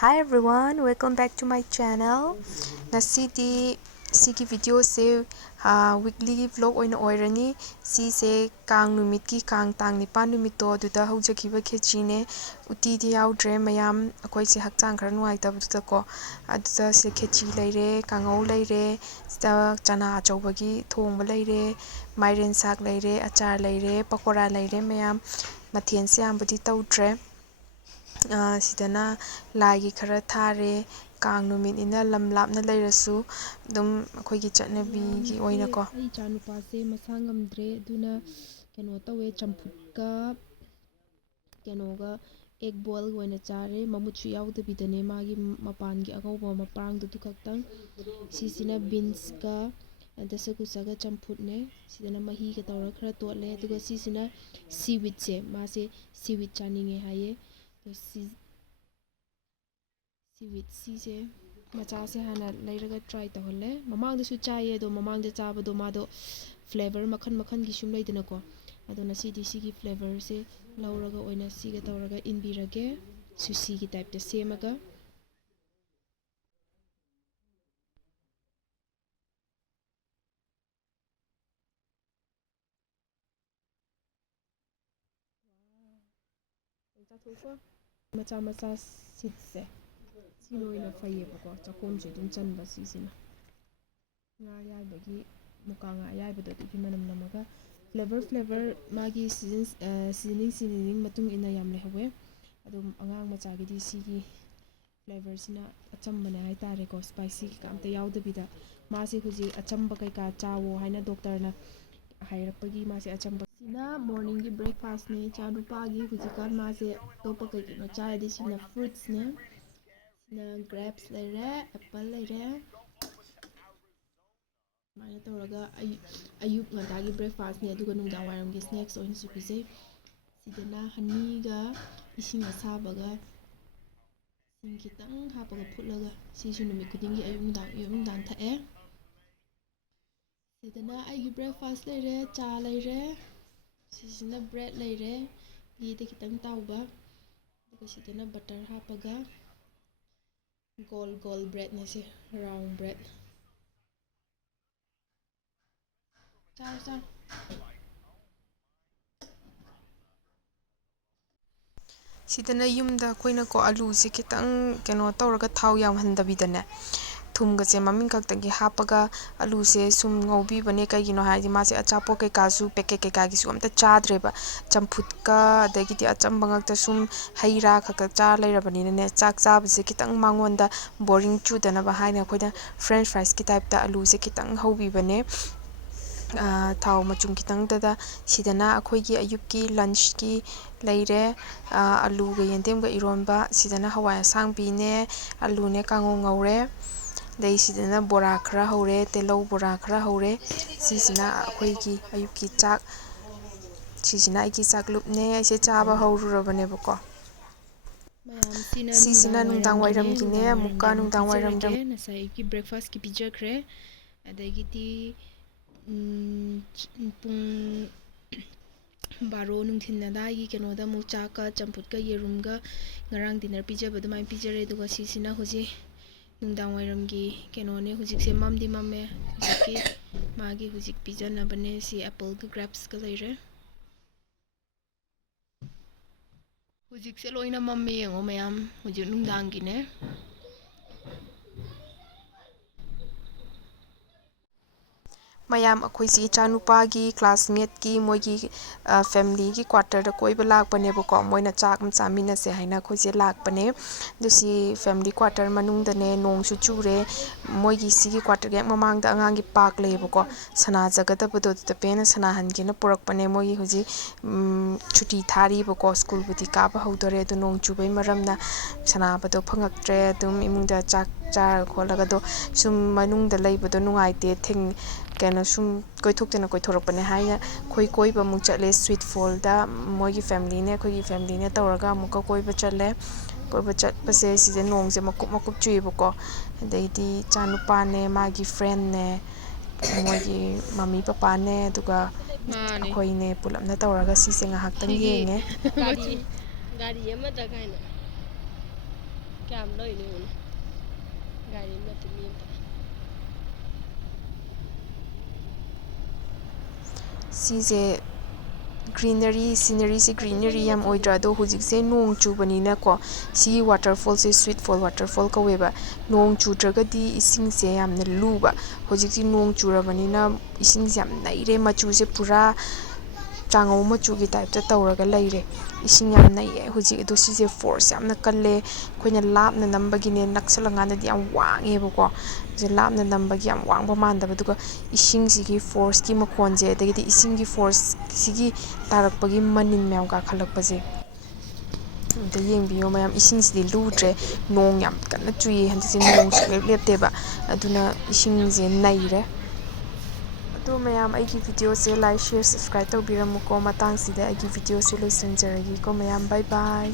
Hi everyone, welcome back to my channel. Nasidi sigi video se weekly vlog oina oirani si se kang numit ki kang tang nipan numit to aduda haujakhiba khichdi ne uti di yaudre mayam akoi se hakchang khara nuai tabduda ko aduda se khichdi leire kangau leire sta chana achobagi thongba leire mairen sak leire achar leire pakora leire mayam mathen se ambudi tawdre sidana laigi khara thare kang numit ina lam lapna leirasu dum akhoi chatnabi gi oina ko ai cha nupase masa ngamdre aduna keno tawe champhutka kenoga egg boil oina chare mamutchu yaudabidane magi mapangi agauba mapang du khaktang sisina beans ka dasakusaga champutne sidana mahi ka tawra khara totle aduga sisina seaweed se mase seaweed chaninge haye to seaweed sise machase hana leiraga try tawhale mamangdasu chaye do mamangda chabado mado flavor makhan makhan gi sum leidana ko adona sidi sigi flavor se lauraga oina siga tawraga inbirage sushi gi type ta semaga macha macha sitse sino oina fayebako chakomse dum chanba sisina nga yaibagi muka nga yaibado dugi manam namaga flavor magi seasoning matung ina yam lehawe adum angang machagidi sigi flavor sina achambane hai tare ko spicy ka amta yaudabida mase huji achamba kai ka chawo haina doctor na hairakpagi mase achamba sina morning gi breakfast ne cha nupa gi huji kan mase topa kai no chaidi sina fruits ne sina grapes leire apple leire mana tawraga ayuk ngantagi breakfast ne aduga nungdang wairamgi snacks oina su pijay sidana haniga ising asabaga sing kitang hapaga phutlaga sisu numit kudingi ayuk nungdang tha'e sidana aigi breakfast leire cha leire sisina bread leire gida kitang tauba aduga sidana butter hapaga gold bread ne se round bread char sidana yumda akoina ko alu se kitang keno tawraga thau yamhandabidane thumgase maming kaktagi hapaga alu se sum ngaubi bane kaigino haidi mase achapo kai kasu peke kai kagi su amta chadreba champhutka adagidi achamba ngakta sum haira khaka cha leirabani ne chak chabase kitang mangonda boring chudana ba haina khoida french fries ki type ta alu se kitang haubi bane thau machung kitang da sidana akhoi gi ayuki lunch ki leire alu ga yendem ga ironba sidana hawai asangbi ne alu ne kango ngaure dei sidana bora khara hore telau bora khara hore sisina akhoi gi ayuki chak sisina aigi chak lupne aise chaba haururabane bako mayam sina sisina nungdang wairam gine mukka nungdang wairam nasai ki breakfast ki pijakre adagidi pung baro nungthin nadagi kenoda mu chaka champhutka yerumga ngarang dinner pijaba dumai pijare aduga sisina huji nungdang wairamgi kenone hujikse mamdi mamme hujiki magi hujik pijanabane si apple ga grapes ga leire hujikse loina mamme yengo mayam hujik nungdangine mayam akhoi si chanupa gi classmate ki moigi family gi quarter da koiba lakpane bako moina chak am chamina se haina khoi se lakpane dusi family quarter manung da ne nong su chure moigi sigi quarter ge mamang da angang gi park le bako sana jaga da bodo da pena sana hangi na purakpane moigi huji chuti thari bako school budi ka ba hodore du nong chubai maramna sana bado phangaktre dum imung da chak char kholaga do sum manung da leibodo nungaite thing kena sum koithoktena koithorakpane haina khoi koiba mu chatle sweet fall da moigi family ne khoi gi family ne tawraga muka koiba chatle koiba chatpase sije nong je makup chuibako deidi chanupa ne magi friend ne moigi mami papa ne duga akhoi ne pulapna tawraga sise ngahak tang yenge gari amada kaina ꯃꯌꯥꯝ ꯂꯩꯅꯦ ꯎꯅ ꯒꯥꯔꯤ ꯅꯠꯇꯦ ꯃꯤ ꯑꯝꯇ ꯁꯤꯁꯦ greenery ꯁꯤꯅꯔꯤꯁꯦ greenery ꯌꯥꯝ ꯑꯣꯏꯗ꯭ꯔꯥ ꯑꯗꯣ ꯍꯧꯖꯤꯛꯁꯦ ꯅꯣꯡ ꯆꯨꯕꯅꯤꯅꯀꯣ ꯁꯤꯒꯤ ꯋꯥꯇꯔꯐꯣꯜꯁꯦ ꯁ꯭ꯋꯤꯠꯐꯣꯜ ꯋꯥꯇꯔꯐꯣꯜ ꯀꯧꯋꯦꯕ ꯅꯣꯡ ꯆꯨꯗ꯭ꯔꯒꯗꯤ ꯏꯁꯤꯡꯁꯦ ꯌꯥꯝꯅ ꯂꯨꯕ ꯍꯧꯖꯤꯛꯇꯤ ꯅꯣꯡ ꯆꯨꯔꯕꯅꯤꯅ ꯏꯁꯤꯡꯁꯦ ꯌꯥꯝ ꯅꯩꯔꯦ ꯃꯆꯨꯁꯦ ꯄꯨꯔꯥ ꯆꯥꯉꯧ ꯃꯆꯨꯒꯤ ꯇꯥꯏꯞꯇ ꯇꯧꯔꯒ ꯂꯩꯔꯦ ꯏꯁꯤꯡ ꯌꯥꯝ ꯅꯩꯌꯦ ꯍꯧꯖꯤꯛ ꯑꯗꯣ ꯁꯤꯁꯦ ꯐꯣꯔꯁ ꯌꯥꯝꯅ ꯀꯜꯂꯦ ꯑꯩꯈꯣꯏꯅ ꯂꯥꯞꯅ ꯅꯝꯕꯒꯤꯅꯦ ꯅꯛꯁꯜꯂꯀꯥꯟꯗꯗꯤ ꯌꯥꯝ ꯋꯥꯡꯉꯦꯕꯀꯣ ꯁꯤ ꯂꯥꯞꯅ ꯅꯝꯕꯒꯤ ꯌꯥꯝ ꯋꯥꯡꯕ ꯃꯥꯟꯗꯕ ꯑꯗꯨꯒ ꯏꯁꯤꯡꯁꯤꯒꯤ ꯐꯣꯔꯁꯀꯤ ꯃꯈꯣꯟꯁꯦ ꯑꯗꯒꯤꯗꯤ ꯏꯁꯤꯡꯒꯤ ꯐꯣꯔꯁꯁꯤꯒꯤ ꯇꯥꯔꯛꯄꯒꯤ ꯃꯅꯤꯟ ꯃꯌꯥꯝ ꯀꯥꯈꯠꯂꯛꯄꯁꯦ ꯑꯝꯇ ꯌꯦꯡꯕꯤꯌꯣ ꯃꯌꯥꯝ ꯏꯁꯤꯡꯁꯤꯗꯤ ꯂꯨꯗ꯭ꯔꯦ ꯅꯣꯡ ꯌꯥꯝ ꯀꯟꯅ ꯆꯨꯏ ꯍꯟꯗꯛꯁꯦ ꯅꯣꯡ ꯁꯨꯡꯂꯦꯞ ꯂꯦꯞꯇꯦꯕ ꯑꯗꯨꯅ ꯏꯁꯤꯡꯁꯦ ꯅꯩꯔꯦ ꯑꯗꯣ ꯃꯌꯥꯝ ꯑꯩꯒꯤ ꯚꯤꯗꯤꯑꯣꯁꯦ ꯂꯥꯏꯛ ꯁꯤꯌꯔ ꯁꯕꯁꯀ꯭ꯔꯥꯏꯕ ꯇꯧꯕꯤꯔꯝꯃꯨꯀꯣ ꯃꯇꯥꯡꯁꯤꯗ ꯑꯩꯒꯤ ꯚꯤꯗꯤꯑꯣꯁꯦ ꯂꯣꯏꯁꯤꯟꯖꯔꯒꯦꯀꯣ ꯃꯌꯥꯝ ꯕꯥꯏ ꯕꯥꯏ